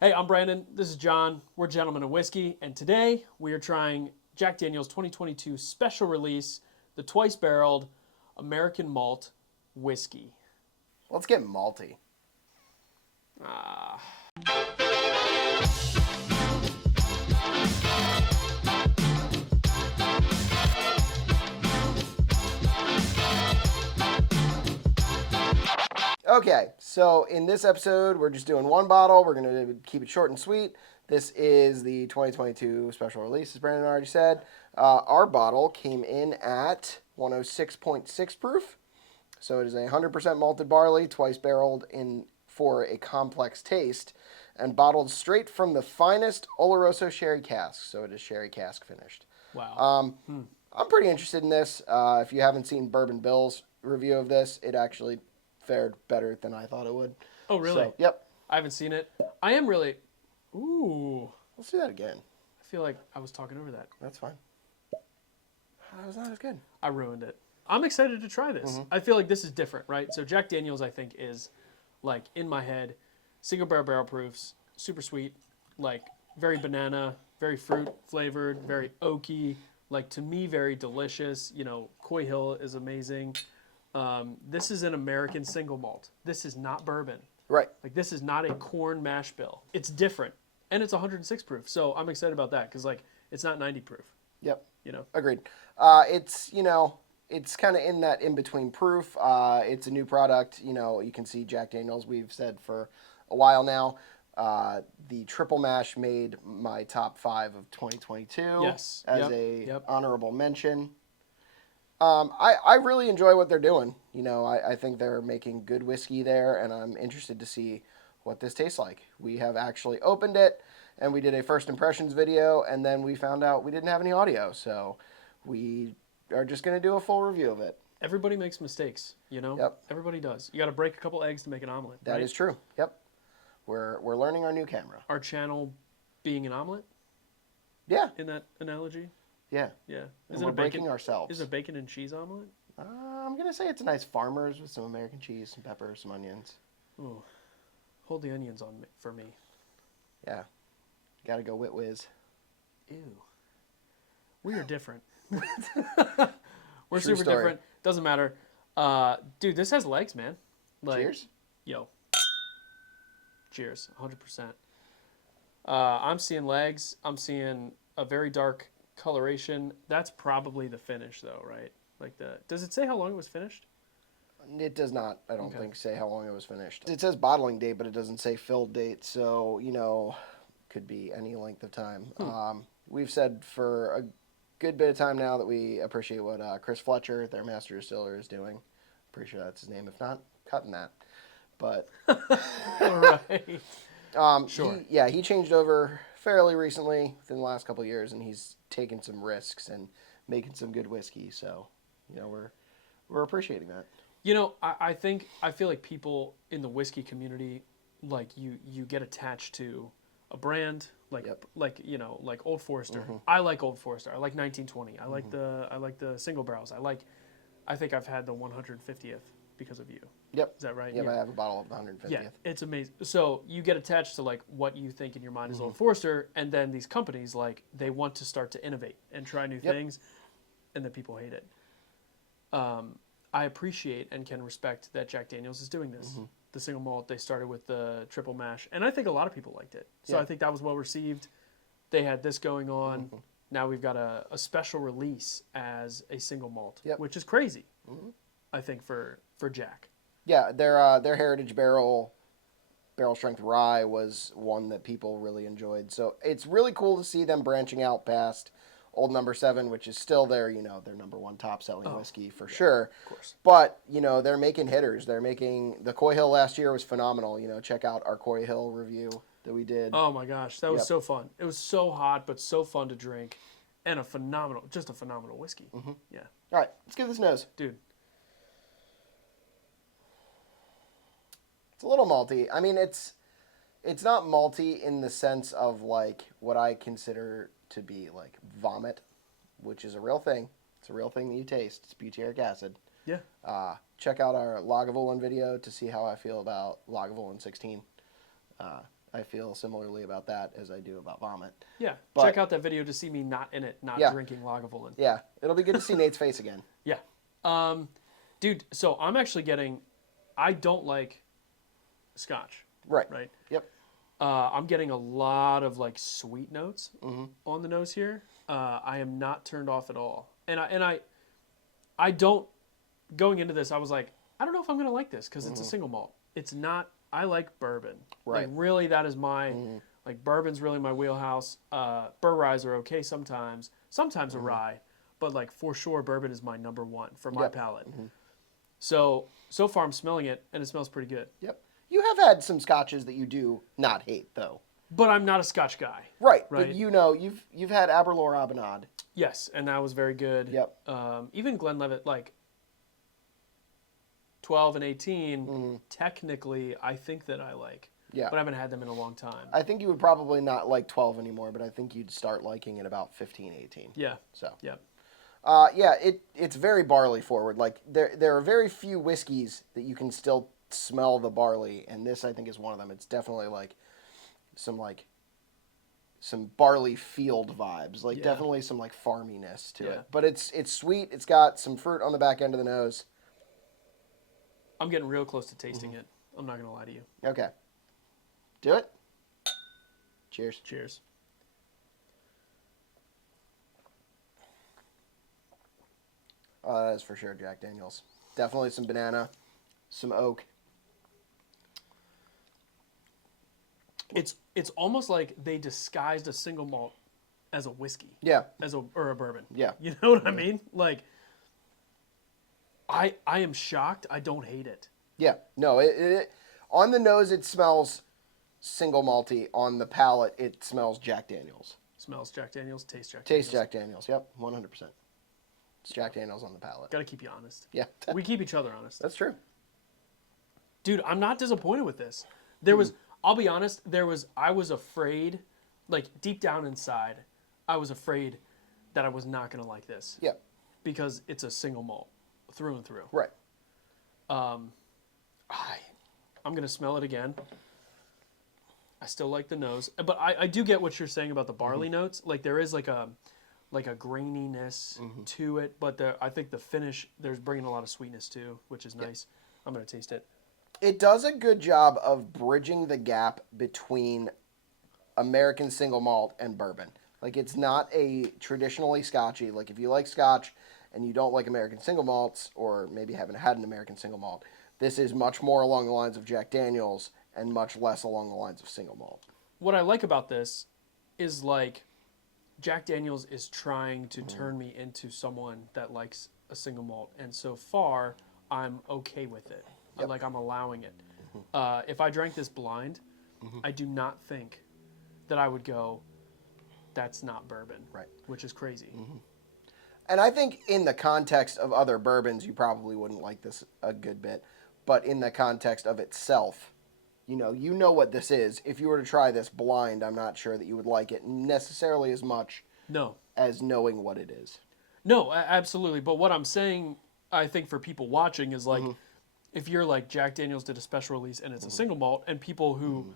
Hey, I'm Brandon. This is John. We're Gentlemen of Whiskey, and today we are trying Jack Daniel's 2022 special release, the twice barreled American Malt Whiskey. Let's get malty. Okay, so in this episode, we're just doing one bottle. We're going to keep it short and sweet. This is the 2022 special release, as Brandon already said. Our bottle came in at 106.6 proof. So it is 100% malted barley, twice barreled in for a complex taste, and bottled straight from the finest Oloroso sherry cask. So it is sherry cask finished. Wow. I'm pretty interested in this. If you haven't seen Bourbon Bill's review of this, it actually fared better than I thought it would. Oh, really? So, yep. I haven't seen it. I am really. Ooh. Let's do that again. I feel like I was talking over that. That's fine. That was not as good. I ruined it. I'm excited to try this. I feel like this is different, right? So Jack Daniel's, I think, is like in my head, single barrel proofs, super sweet, like very banana, very fruit flavored, very oaky, like to me very delicious. You know, Coy Hill is amazing. This is an American single malt. This is not bourbon. Right. Like this is not a corn mash bill. It's different, and it's 106 proof. So I'm excited about that because like it's not 90 proof. Yep. You know. Agreed. It's kind of in that in-between proof. It's a new product. You know, you can see Jack Daniel's, we've said for a while now. The triple mash made my top 5 of 2022 Yes. as Yep. honorable mention. I really enjoy what they're doing. You know, I think they're making good whiskey there, and I'm interested to see what this tastes like. We have actually opened it, and we did a first impressions video, and then we found out we didn't have any audio, so we are just going to do a full review of it. Everybody makes mistakes, you know? Yep. Everybody does. You got to break a couple eggs to make an omelet. That right? is true. Yep. We're learning our new camera. Our channel being an omelet Yeah. in that analogy. Yeah. Yeah. And we're breaking ourselves. Is it a bacon and cheese omelet? I'm going to say it's a nice farmer's with some American cheese, some pepper, some onions. Ooh. Hold the onions on for me. Yeah. Got to go wit whiz. Ew. We are different. We're True super story. different. Doesn't matter. Dude, this has legs, man. Like, Cheers. Yo. Cheers. 100%. I'm seeing legs. I'm seeing a very dark coloration. That's probably the finish, though, right? Like does it say how long it was finished? It does not, I don't Okay. think, say how long it was finished. It says bottling date, but it doesn't say filled date, so, you know, could be any length of time. We've said for a good bit of time now that we appreciate what Chris Fletcher, their master distiller, is doing. Pretty sure that's his name. If not, cutting that. But All right. Sure. he changed over fairly recently within the last couple of years, and he's taken some risks and making some good whiskey. So, you know, we're appreciating that. You know, I feel like people in the whiskey community, like you get attached to a brand, like Yep. like you know, like Old Forester. I like Old Forester. I like 1920. I like the single barrels. I think I've had the 150th because of you. Yep. Is that right? Yep, I have a bottle of the 150th. Yeah, it's amazing. So you get attached to like what you think in your mind is Old Forester, and then these companies like they want to start to innovate and try new things, and then people hate it. I appreciate and can respect that Jack Daniel's is doing this. The single malt, they started with the triple mash, and I think a lot of people liked it. So Yeah. I think that was well received. They had this going on. Now we've got a special release as a single malt, which is crazy. I think for Jack. Yeah, their Heritage barrel strength rye was one that people really enjoyed. So it's really cool to see them branching out past Old Number 7, which is still their number one top selling whiskey for sure. Of course. But, you know, they're making hitters. They're making the Coy Hill last year was phenomenal. You know, check out our Coy Hill review that we did. Oh my gosh, that was so fun. It was so hot, but so fun to drink, and just a phenomenal whiskey. Yeah, All right, let's give this a nose. dude. It's a little malty. I mean, it's not malty in the sense of like what I consider to be like vomit, which is a real thing. It's a real thing that you taste. It's butyric acid. Yeah. Check out our Lagavulin video to see how I feel about Lagavulin 16. I feel similarly about that as I do about vomit. Yeah, But- check out that video to see me not in it, not Yeah. drinking Lagavulin. Yeah, it'll be good to see Nate's face again. Yeah. Dude, so I'm actually getting, I don't like Scotch, Right. right? Yep. I'm getting a lot of like sweet notes on the nose here. I am not turned off at all. And I don't, going into this, I was like, I don't know if I'm going to like this because it's a single malt. It's not, I like bourbon. Right. Like really that is my, like bourbon's really my wheelhouse. Burr ryes are okay sometimes a rye, but like for sure bourbon is my number one for my palate. So far I'm smelling it and it smells pretty good. Yep. You have had some scotches that you do not hate, though. But I'm not a Scotch guy. Right. Right. But you know, you've had Aberlour Abenade. Yes, and that was very good. Yep. Even Glenlivet, like 12 and 18, technically, I think that I like. Yeah. But I haven't had them in a long time. I think you would probably not like 12 anymore, but I think you'd start liking it about 15, 18. Yeah. So. Yeah. Yeah, it's very barley forward. Like there are very few whiskeys that you can still smell the barley, and this I think is one of them. It's definitely like some barley field vibes, like definitely some like farminess to it. But it's sweet. It's got some fruit on the back end of the nose. I'm getting real close to tasting it. I'm not gonna lie to you. Okay, do it. Cheers. Cheers. That is for sure Jack Daniels. Definitely some banana, some oak. It's almost like they disguised a single malt as a whiskey. Yeah. Or a bourbon. Yeah. You know what I mean? Like I am shocked. I don't hate it. Yeah. No, it on the nose it smells single malty. On the palate it smells Jack Daniels. Smells Jack Daniels, tastes Jack Daniels. Taste Jack Daniels. Yep, 100%. It's Jack Daniels on the palate. Gotta keep you honest. Yeah. We keep each other honest. That's true. Dude, I'm not disappointed with this. There was, I'll be honest, I was afraid, like deep down inside, I was afraid that I was not going to like this. Yeah. Because it's a single malt through and through. Right. I'm going to smell it again. I still like the nose. But I do get what you're saying about the barley notes. Like there is like a graininess to it. But I think the finish, there's bringing a lot of sweetness too, which is nice. I'm going to taste it. It does a good job of bridging the gap between American single malt and bourbon. Like it's not a traditionally Scotchy. Like if you like Scotch and you don't like American single malts, or maybe haven't had an American single malt, this is much more along the lines of Jack Daniels and much less along the lines of single malt. What I like about this is like Jack Daniels is trying to turn me into someone that likes a single malt, and so far I'm okay with it. Yep. Like I'm allowing it. If I drank this blind, I do not think that I would go, that's not bourbon. Right. Which is crazy. And I think in the context of other bourbons, you probably wouldn't like this a good bit. But in the context of itself, you know what this is. If you were to try this blind, I'm not sure that you would like it necessarily as much No. as knowing what it is. No, absolutely. But what I'm saying, I think for people watching is like, if you're like Jack Daniels did a special release and it's a single malt, and people who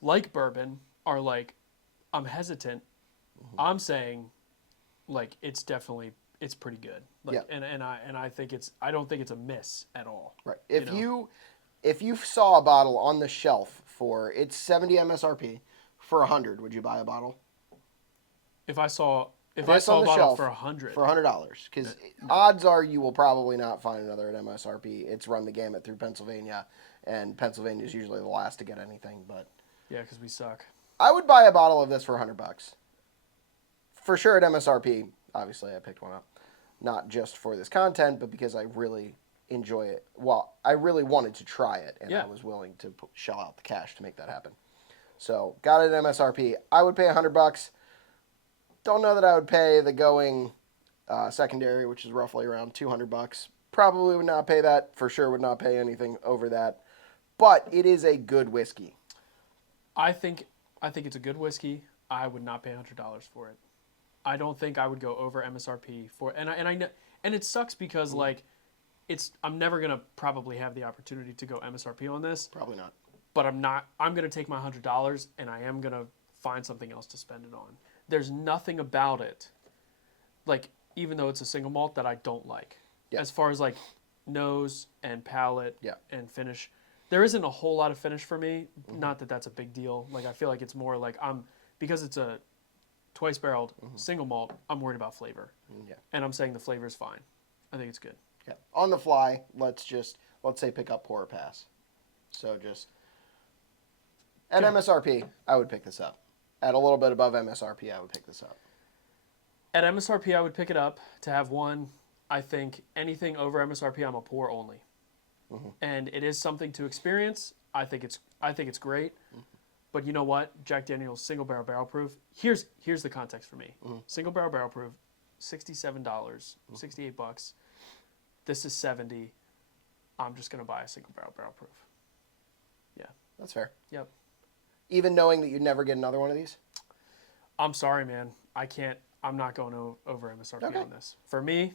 like bourbon are like, I'm hesitant. I'm saying, like it's pretty good. Like, and I think I don't think it's a miss at all. Right. If you saw a bottle on the shelf for it's 70 MSRP for 100, would you buy a bottle? If I saw a on bottle the shelf for 100, for $100, because odds are you will probably not find another at MSRP. It's run the gamut through Pennsylvania, and Pennsylvania is usually the last to get anything. But yeah, because we suck. I would buy a bottle of this for $100 for sure at MSRP. Obviously, I picked one up, not just for this content, but because I really enjoy it. Well, I really wanted to try it, and I was willing to shell out the cash to make that happen. So got it at MSRP. I would pay $100. Don't know that I would pay the going secondary, which is roughly around $200. Probably would not pay that. For sure would not pay anything over that. But it is a good whiskey. I think it's a good whiskey. I would not pay $100 for it. I don't think I would go over MSRP for it. And I know, and it sucks because like I'm never gonna probably have the opportunity to go MSRP on this. Probably not. but I'm not. I'm gonna take my $100 and I am gonna find something else to spend it on. There's nothing about it, like even though it's a single malt, that I don't like. Yeah. As far as like nose and palate Yeah. and finish, there isn't a whole lot of finish for me. Not that that's a big deal. Like I feel like it's more like because it's a twice barreled single malt, I'm worried about flavor. Yeah. And I'm saying the flavor is fine. I think it's good. Yeah. On the fly, let's say pick up, pour, or pass. So just at MSRP, I would pick this up. At a little bit above MSRP, I would pick this up. At MSRP, I would pick it up to have one. I think anything over MSRP, I'm a pour only. And it is something to experience. I think it's great. But you know what? Jack Daniel's single barrel proof. Here's the context for me. Single barrel proof, $67, $68. This is $70. I'm just gonna buy a single barrel proof. Yeah. That's fair. Yep. Even knowing that you'd never get another one of these? I'm sorry, man. I can't. I'm not going over MSRP on this. For me,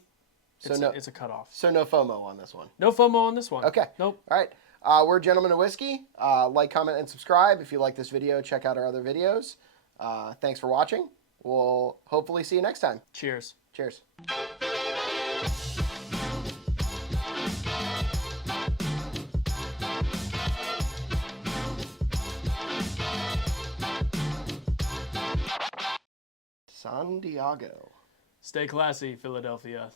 it's a cutoff. So no FOMO on this one. No FOMO on this one. Okay. Nope. All right. We're Gentlemen of Whiskey. Like, comment, and subscribe. If you like this video, check out our other videos. Thanks for watching. We'll hopefully see you next time. Cheers. Cheers. San Diego. Stay classy, Philadelphia.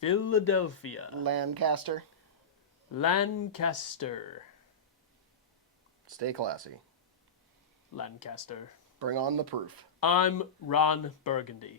Philadelphia. Lancaster. Lancaster. Stay classy. Lancaster. Bring on the proof. I'm Ron Burgundy.